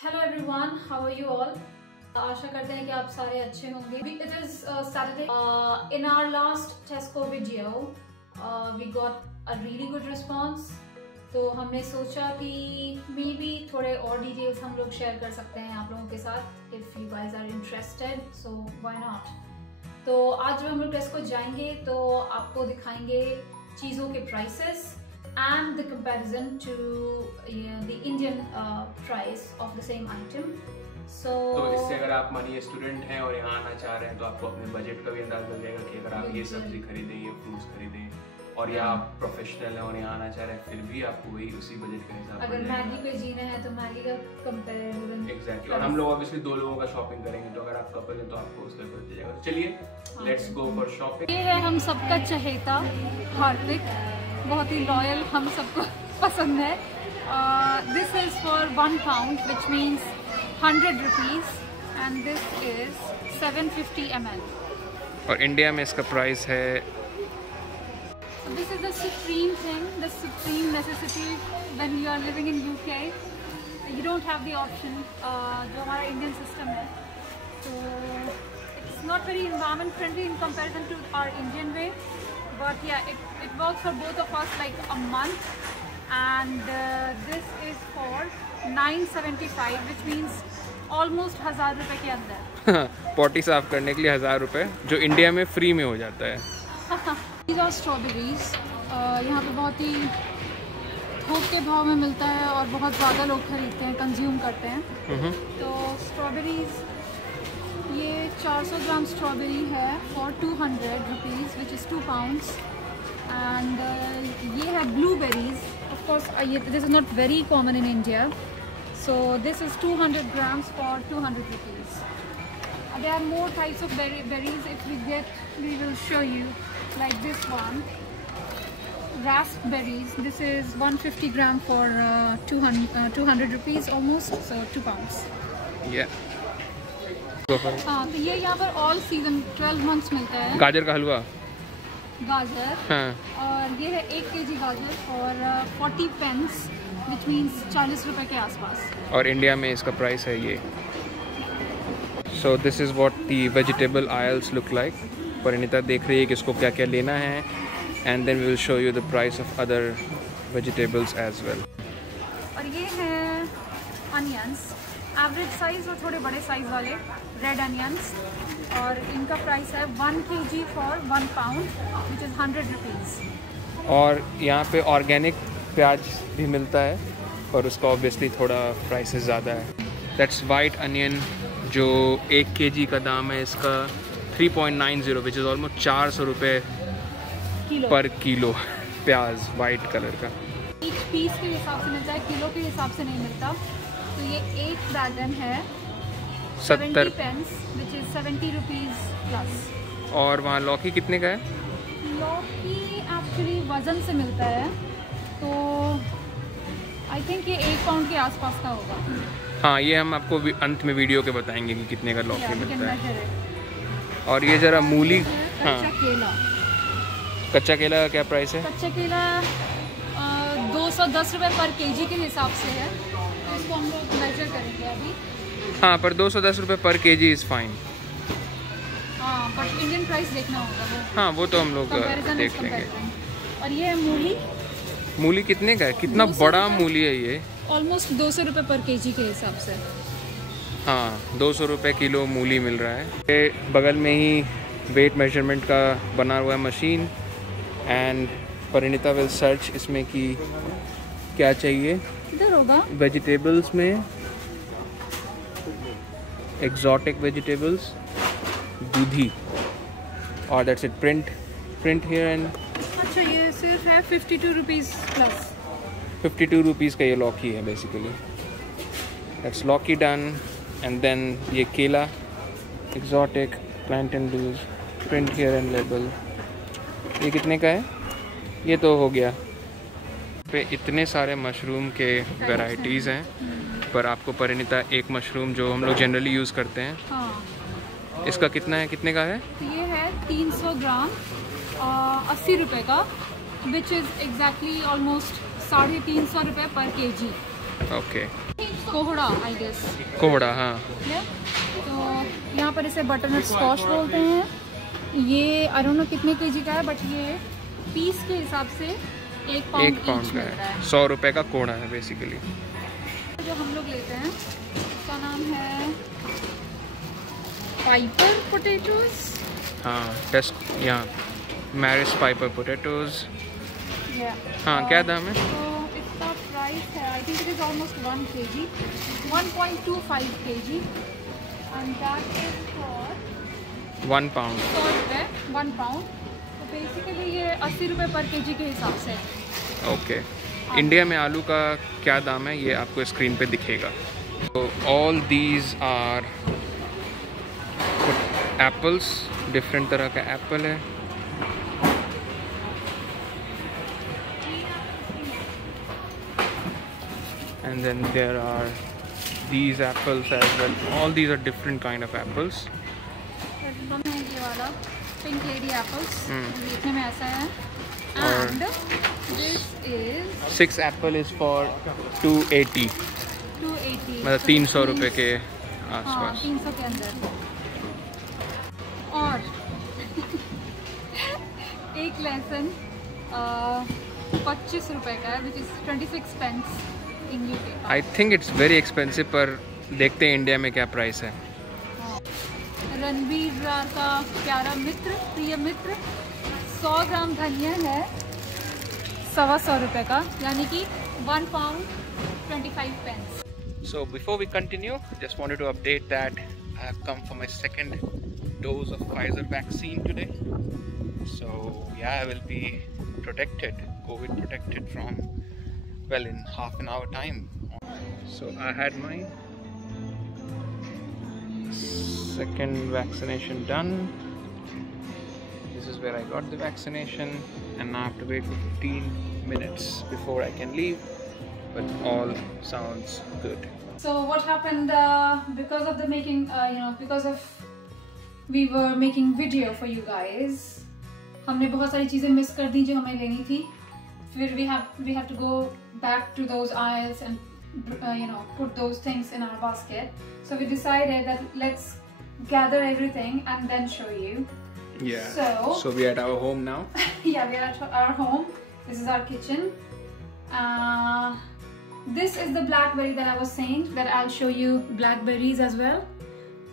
Hello everyone, how are you all. आशा करते हैं कि आप सारे अच्छे होंगे। It is Saturday. In our last Tesco video we got a really good response, तो हमने सोचा कि मे बी थोड़े और डिटेल्स हम लोग शेयर कर सकते हैं आप लोगों के साथ। If you guys are interested so why not. तो आज जब हम लोग टेस्को जाएंगे तो आपको दिखाएंगे चीज़ों के prices and the comparison to the Indian price of the same item. So इससे अगर आप मानिए स्टूडेंट हैं और यहाँ आना चाह रहे हैं तो आपको अपने बजट का भी अंदाजा लग जाएगा कि अगर आप ये सब्जी खरीदें, ये फ्रूट्स खरीदें, और या आप प्रोफेशनल हैं और यहाँ आना चाह रहे हैं फिर भी आपको वही उसी बजट के हिसाब से अगर मैगी पे जीना है तो मैगी का कंपैरिजन एग्जैक्टली। और हम लोग ऑब्वियसली दो लोगों का शॉपिंग करेंगे, तो अगर आप कपल हैं तो आपको उसका पता चलेगा। चलिए लेट्स गो फॉर शॉपिंग। ये है हम सबका चहेता हार्दिक, बहुत ही लॉयल, हम सबको पसंद है। This is for 1 pound which means 100 rupees and this is 750 ml। और इंडिया में इसका प्राइस है This is the supreme thing, the supreme necessity when you are living in UK. You don't have the option जो हमारा Indian system है, so it's not very environment friendly in comparison to our Indian way, but yeah, it works for both of us like a month. And this is for 975 which means almost 1000 रुपए के अंदर। Potty साफ करने के लिए 1000 रुपए, जो India में फ्री में हो जाता है। These are strawberries। यहाँ पे बहुत ही थोक के भाव में मिलता है और बहुत ज़्यादा लोग खरीदते हैं, कंज्यूम करते हैं। तो स्ट्रॉबेरीज, ये 400 ग्राम स्ट्रॉबेरी है for 200 rupees which is 2 pounds। And ये है ब्लूबेरीज, ऑफ कोर्स ये this is not very common in India, so this is 200 grams for 200 rupees। There are more types of berries. If we get, we will show you. Like this one, raspberries. This is 150 gram for 200 rupees almost, so 2 pounds. Yeah. हाँ, तो ये यहाँ पर all season 12 months मिलता है। गाजर का हलवा, गाजर, हाँ। और ये है 1 kg गाजर और 40 pence, which means 40 रुपए के आसपास। और इंडिया में इसका प्राइस है ये। So this is what the vegetable aisles look like. Parineeta देख रही है कि इसको क्या क्या लेना है, and then we will show you the price of other vegetables as well. और ये है अनियंस, एवरेज साइज और थोड़े बड़े साइज वाले रेड अनियंस, और इनका प्राइस है 1 kg for 1 pound which is 100 rupees. और यहाँ पे ऑर्गेनिक प्याज भी मिलता है और उसका ऑब्वियसली थोड़ा प्राइसेस ज़्यादा है। दैट्स वाइट अनियन, जो 1 kg का दाम है इसका 3.90 विच इज़ ऑलमोस्ट 400 रुपये पर किलो प्याज वाइट कलर का। एक पीस के हिसाब से मिलता है, किलो के हिसाब से नहीं मिलता। तो ये एक बैगन है 70 pence which is 70 rupees plus. और वहाँ लौकी कितने का है? लौकी एक्चुअली वज़न से मिलता है, तो आई थिंक ये 1 pound के आसपास का होगा। हाँ, ये हम आपको अंत में वीडियो के बताएंगे कि कितने का लौकी मिलता है। और ये ज़रा मूली, हाँ, कच्चा केला का क्या प्राइस है? कच्चा केला 210 रुपये पर kg के हिसाब से है, तो इसको हम लोग मेजर करेंगे अभी। हाँ, पर 210 रुपये पर kg इज़ फाइन। हाँ, बट इंडियन प्राइस देखना होगा वो। हाँ, वो तो हम लोग देख लेंगे। और ये है मूली। मूली कितने का है? कितना बड़ा मूली है ये? ऑलमोस्ट 200 रुपये पर kg के हिसाब से। हाँ, 200 रुपये किलो मूली मिल रहा है। ये बगल में ही वेट मेजरमेंट का बना हुआ है machine, and Parineeta will search इसमें कि क्या चाहिए। इधर होगा वेजिटेबल्स में एक्सोटिक वेजिटेबल्स, दूधी, और that's it. Print here and अच्छा, ये सिर्फ है 52 रुपीज़ प्लस। 52 रुपीज़ का ये लौकी है basically. That's lauki done. And then ये केला, exotic, plantain loose, print here and label. ये कितने का है? ये तो हो गया। पे इतने सारे मशरूम के वैरायटीज़ हैं, पर आपको परिणीता एक मशरूम जो हम लोग जनरली यूज़ करते हैं, हाँ, इसका कितना है, कितने का है? ये है 300 ग्राम 80 रुपये का, विच इज़ एग्जैक्टली ऑलमोस्ट 350 रुपये पर kg। ओके, कोहड़ा आई गेस, कोहड़ा, हाँ। तो यहाँ पर इसे बटरनट स्कॉश बोलते हैं। ये आई डोंट नो कितने केजी का है, बट ये पीस के हिसाब से 1 पाउंड का है। 100 रुपये का कोहड़ा है बेसिकली। जो हम लोग लेते हैं उसका नाम है पाइपर पोटैटोज। हाँ, टेस्ट यहाँ मैरिस पाइपर पोटैटोज। हाँ, क्या दाम है? तो इसका प्राइस है, I think it is almost 1 kg, 1.25 kg, and that is for 1 pound. 100 रुपये 1 पाउंड। तो बेसिकली ये 80 रुपये पर केजी के हिसाब से। ओके, इंडिया में आलू का क्या दाम है ये आपको स्क्रीन पे दिखेगा। तो all these are apples, different तरह का एप्पल है। And then there are these apples as well. All these are different kind of apples. ये वाला पिंक लेडी एप्पल्स देखने में ऐसा है। और And this is 6 apple is for 280, 280, मतलब 300 रुपये के हाँ, आसपास। 300 के अंदर। और एक लहसुन 25 रुपये का है, which is 26 pence in UK। I think it's very expensive, पर देखते हैं इंडिया में क्या प्राइस है। रणवीर रार का प्यारा मित्र, प्रिय मित्र, 100 ग्राम धनिया है 125 रुपये का, यानी कि 1 pound 25 pence। So before we continue, just wanted to update that I have come for my second dose of Pfizer vaccine today. So yeah, I will be protected, COVID protected from, well, in half an hour time. So I had my second vaccination done. This is where I got the vaccination, and now I have to wait for 15 minutes before I can leave, but all sounds good. So what happened because of the making, because of we were making video for you guys, हमने बहुत सारी चीजें miss कर दी जो हमें लेनी थी। फिर we have to go back to those aisles and put those things in our basket. So we decided that let's gather everything and then show you. Yeah. So we are at our home now. Yeah, we are at our home. This is our kitchen. This is the blackberry that I was saying, that I'll show you blackberries as well,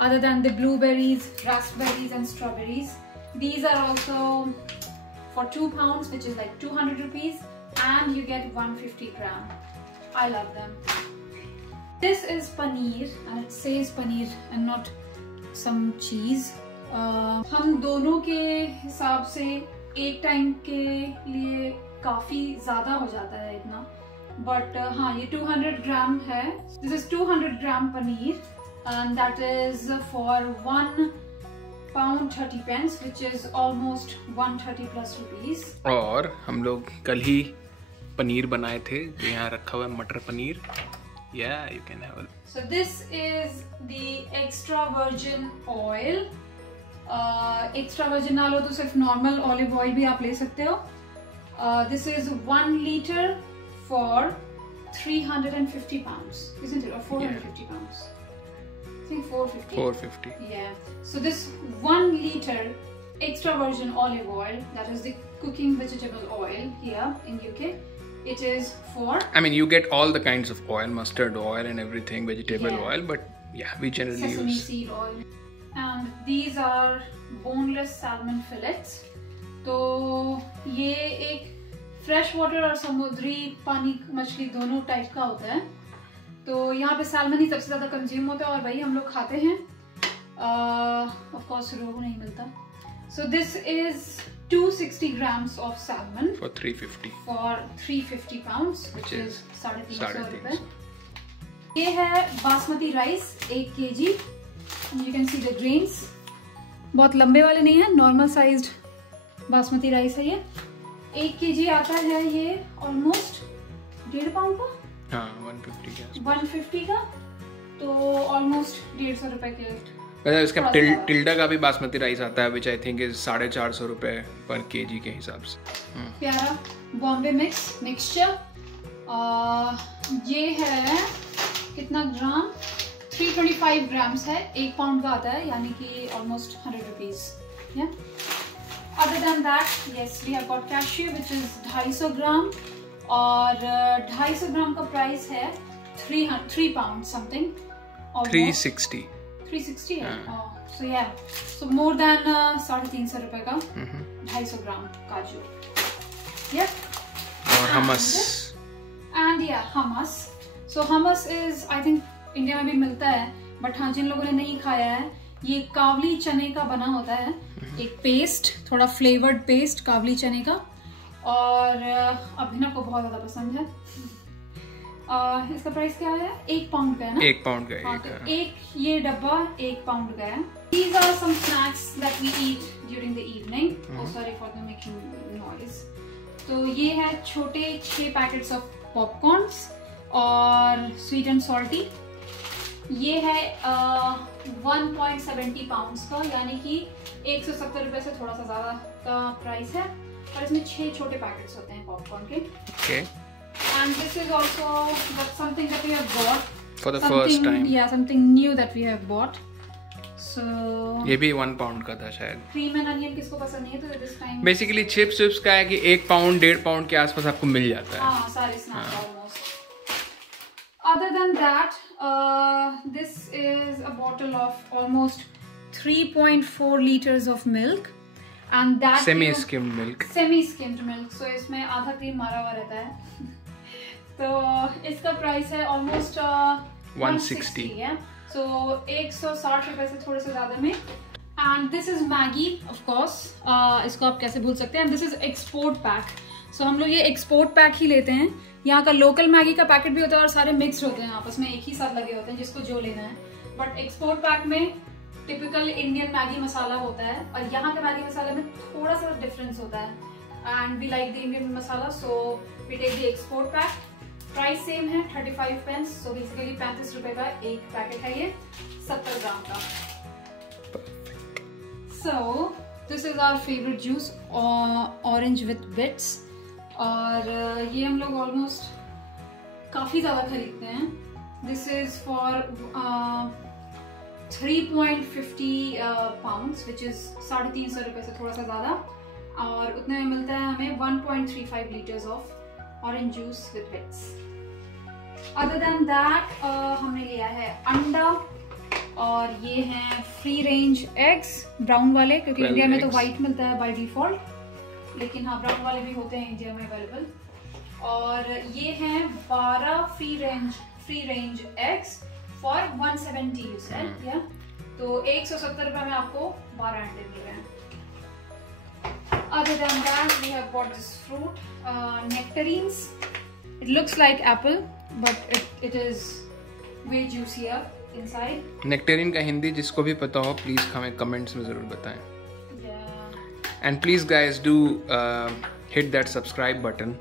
other than the blueberries, raspberries and strawberries. These are also for 2 pounds, which is like 200 rupees, and you get 150 gram. I love them. This is paneer, and it says paneer and not some cheese. हम दोनों के हिसाब से एक time के लिए काफ़ी ज़्यादा हो जाता है इतना, बट हाँ, ये 200 ग्राम है। This is 200 gram paneer, and that is for 1 pound 30 pence, which is almost 130 plus rupees. और हम लोग कल ही पनीर बनाए थे, जो यहाँ रखा हुआ है मटर paneer. Yeah, you can have it. So this is the extra virgin oil. Extra virgin ना लो तो सिर्फ normal olive oil भी आप ले सकते हो। This is 1 liter for 350 pounds, isn't it? Or 450 pounds? I think 450. 450. Yeah. So this 1 liter extra virgin olive oil, that is the cooking vegetable oil here in UK. It is for, I mean, you get all the kinds of oil, mustard oil and everything, vegetable Yeah. oil, but yeah, we generally sesame use. seed oil. And these are boneless salmon fillets. तो ये एक fresh water और समुद्री पानी मछली दोनों type का होता है। तो यहाँ पे सैल्मन ही सबसे ज़्यादा कंज्यूम होता है और वही हम लोग खाते हैं। ऑफ कोर्स रोहू नहीं मिलता। So this is 260 grams of salmon For 350. for 350 pounds, which is 350 रुपए। ये है basmati rice 1 kg। You can see the grains। बहुत लंबे वाले नहीं है, नॉर्मल साइज्ड बासमती राइस है ये। 1 kg आता है ये ऑलमोस्ट 1.5 पाउंड का। हाँ, 150 का। 150 का, तो ऑलमोस्ट 150 रुपए के। वैसे इसका टिल्डा का भी बासमती राइस आता है, विच आई थिंक इज 450 रुपए पर केजी के हिसाब से। प्यारा बॉम्बे मिक्सचर। ये है कितना ग्राम, 325 ग्राम्स है, 1 पाउंड का आता है, यानी कि almost 100 rupees. Other than that yes we have got cashew which is 250 gram, और 250 ग्राम का प्राइस है 3 पाउंड समथिंग, 360 है। सो या सो मोर देन 350 रुपए का 250 ग्राम काजू। और हमस, एंड या हमस। सो हमस इज आई थिंक इंडिया में भी मिलता है, बट हाँ जिन लोगों ने नहीं खाया है, ये कावली चने का बना होता है, एक पेस्ट, थोड़ा फ्लेवर्ड पेस्ट कावली चने का, और अभिनव को बहुत ज्यादा पसंद है। इसका प्राइस क्या है? 1 पाउंड का है ना? 1 पाउंड का है। तो एक ये डब्बा 1 पाउंड का है। These are some snacks that we eat during the evening. Oh sorry for the making noise. तो ये है छोटे 6 पैकेट्स ऑफ पॉपकॉर्न्स और स्वीट एंड सॉल्टी। ये है 1.70 पाउंड्स का, यानी कि 170 रुपए से थोड़ा सा ज्यादा का प्राइस है, और इसमें 6 छोटे पैकेट्स होते हैं पॉपकॉर्न के। Okay. And this is also something that we have bought For the first time. Yeah, something new that we have bought. So ये भी 1 पाउंड का था शायद। क्रीम एंड अनियन किसको पसंद नहीं है, तो this time बेसिकली चिप्स का है कि 1 पाउंड 1.5 पाउंड के आसपास आपको मिल जाता है। हाँ, सारे snacks almost. Other than that, this is a bottle of almost 3.4 liters of milk, and that semi-skimmed milk. Semi-skimmed milk. So इसमें आधा क्रीम मारा हुआ रहता है। तो इसका प्राइस है ऑलमोस्ट 160 है, सो 160 रुपए से थोड़े से ज्यादा में। And this is Maggi of course, इसको आप कैसे भूल सकते हैं। And this is export pack, so हम लोग ये एक्सपोर्ट पैक ही लेते हैं। यहाँ का लोकल मैगी का पैकेट भी होता है और सारे मिक्स होते हैं आपस में, एक ही साथ लगे होते हैं जिसको जो लेना है। बट एक्सपोर्ट पैक में टिपिकल इंडियन मैगी मसाला होता है, और यहाँ के मैगी मसाले में थोड़ा सा डिफरेंस होता है। And we like the Indian masala, so we take the export pack. Price same है 35 पेंस, सो बेसिकली 35 रुपए का एक पैकेट है ये 70 ग्राम का। So this is our favourite juice, orange with bits, और ये हम लोग ऑलमोस्ट काफी ज्यादा खरीदते हैं। This is for 3.50 pounds which is 350 रुपए से थोड़ा सा ज्यादा, और उतने में मिलता है हमें 1.35 litres of orange juice with bits. Other than that हमने लिया है अंडा, और ये हैं फ्री रेंज एग्स, ब्राउन वाले, क्योंकि इंडिया में तो व्हाइट मिलता है बाय डिफॉल्ट, लेकिन हाँ ब्राउन वाले भी होते हैं इंडिया में अवेलेबल। और ये हैं 12 free range eggs for 170 you said, या तो 170 रुपए में आपको 12 अंडे मिल रहे हैं। Other than that, we have bought this fruit, nectarines. It looks like apple, but it is way juicier inside. Nectarine का हिंदी जिसको भी पता हो प्लीज हमें कमेंट्स में जरूर बताएं। Yeah. And please guys do hit that subscribe button,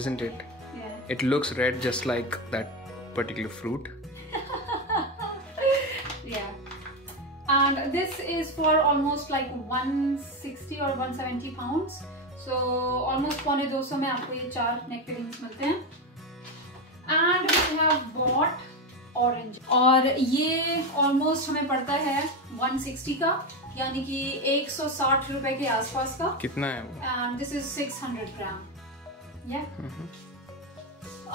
isn't it? Yeah. It looks red just like that particular fruit. Yeah. And this is for almost like 160 or 170 pounds. So almost 250 में आपको ये 4 nectarines मिलते हैं। And we have bought orange, और ये almost हमें पड़ता है 160 का, यानी कि 160 रुपए के आसपास का। कितना है वो? And this is 600 gram. Yeah.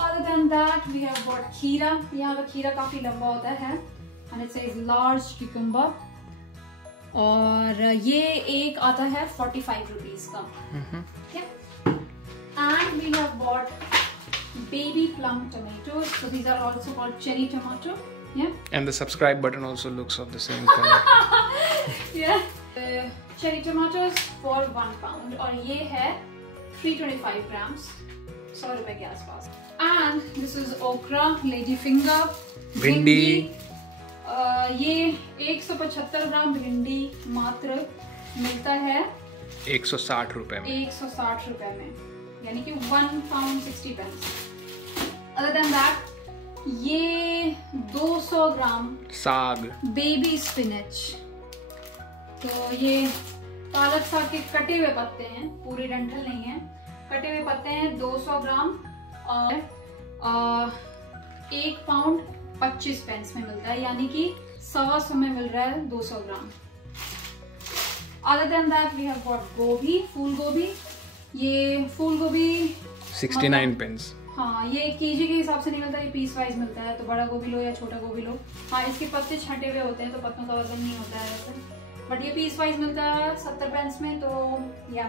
Other than that, we have bought खीरा। यहाँ का खीरा काफी लंबा होता है, and it says large cucumber, और ये एक आता है 45 रुपीज का। And we have bought baby plum tomatoes, so these are also called cherry tomato. Yeah. And the subscribe button also looks of the same color. Yeah. Cherry tomatoes for 1 pound, और ये है 325 grams, 100 रुपए के आसपास। And this is okra, lady finger, भिंडी। ये 175 ग्राम भिंडी मात्र मिलता है 160 रुपए में। 160 रुपए में, यानी कि 1 pound 60 pence. Other than that ये 200 ग्राम साग, बेबी स्पिनच, तो ये पालक साग के कटे हुए पत्ते हैं, पूरी डंठल नहीं है, कटे हुए पत्ते हैं 200 ग्राम, और 1 पाउंड 25 पेंस में मिलता है, यानी कि 125 में मिल रहा है 200 gram. Other than that we have got gobhi, phool गोभी। ये फूल गोभी 69 पेंस। हाँ, ये केजी के हिसाब से नहीं मिलता, ये पीस वाइज मिलता है, तो बड़ा गोभी लो या छोटा गोभी लो। हाँ, इसके पत्ते छंटे हुए होते हैं तो पत्तों का वजन नहीं होता है वैसे, बट ये पीस वाइज मिलता है 70 पेंस में, तो या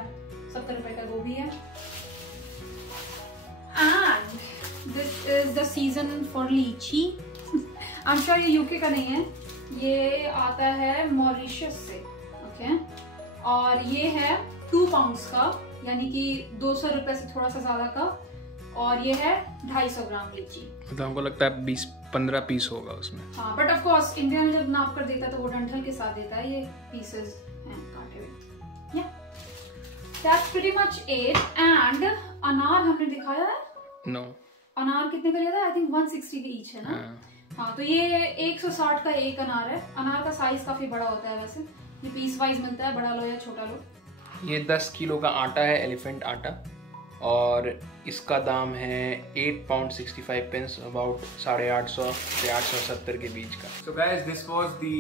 70 रुपए का गोभी है। And this is the season for लीची। आई एम श्योर ये यूके का नहीं है, ये आता है मॉरिशस से। ओके, और ये है 2 पाउंड्स का, यानी कि 200 रुपए से थोड़ा सा ज्यादा का, और ये है 250 ग्राम लीची। मतलब हमको लगता है 20-15 पीस होगा उसमें। हाँ, बट ऑफ कोर्स इंडिया में जब नाप कर देता है तो वो डंठल के साथ देता है, ये पीसेस हैं काटे हुए। या that's pretty much it. And अनार हमने दिखाया है? नो। अनार कितने का लिया था? आई थिंक 160 के ईच है ना? हाँ, तो ये 160 का एक अनार है। अनार का साइज काफी बड़ा होता है वैसे, ये पीस वाइज मिलता है, बड़ा लो या छोटा लो। ये 10 किलो का आटा है, एलिफेंट आटा, और इसका दाम है 8 पाउंड 65 पेंस, अबाउट 850 से 870 के बीच का। So guys, this was the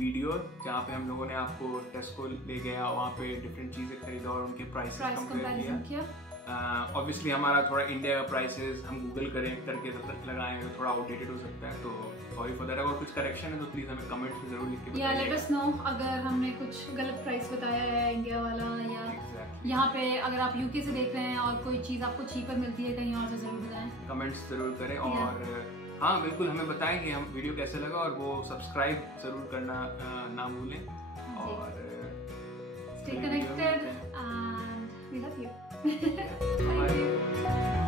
video जहाँ पे हम लोगों ने आपको टेस्को ले गया, वहाँ पे डिफरेंट चीजें खरीदा और उनके प्राइस कंपेयर किया। ऑब्वियसली हमारा थोड़ा इंडिया का प्राइसेस हम गूगल करके तब तक लगाएंगे तो थोड़ा आउटडेटेड हो सकता है, तो सॉरी फॉर दैट। अगर कुछ करेक्शन है तो प्लीज हमें कमेंट्स में जरूर लिख के बताइए। लेट अस नो अगर हमने कुछ गलत प्राइस बताया है इंडिया वाला, या यहाँ पे अगर आप यूके से देख रहे हैं और कोई चीज आपको चीपर मिलती है कहीं और से, जरूर बताएं, कमेंट्स जरूर करें। और हाँ, बिल्कुल हमें बताएं कि हम वीडियो कैसे लगा, और वो सब्सक्राइब जरूर करना ना भूलें, और stay connected and we love you. Bye.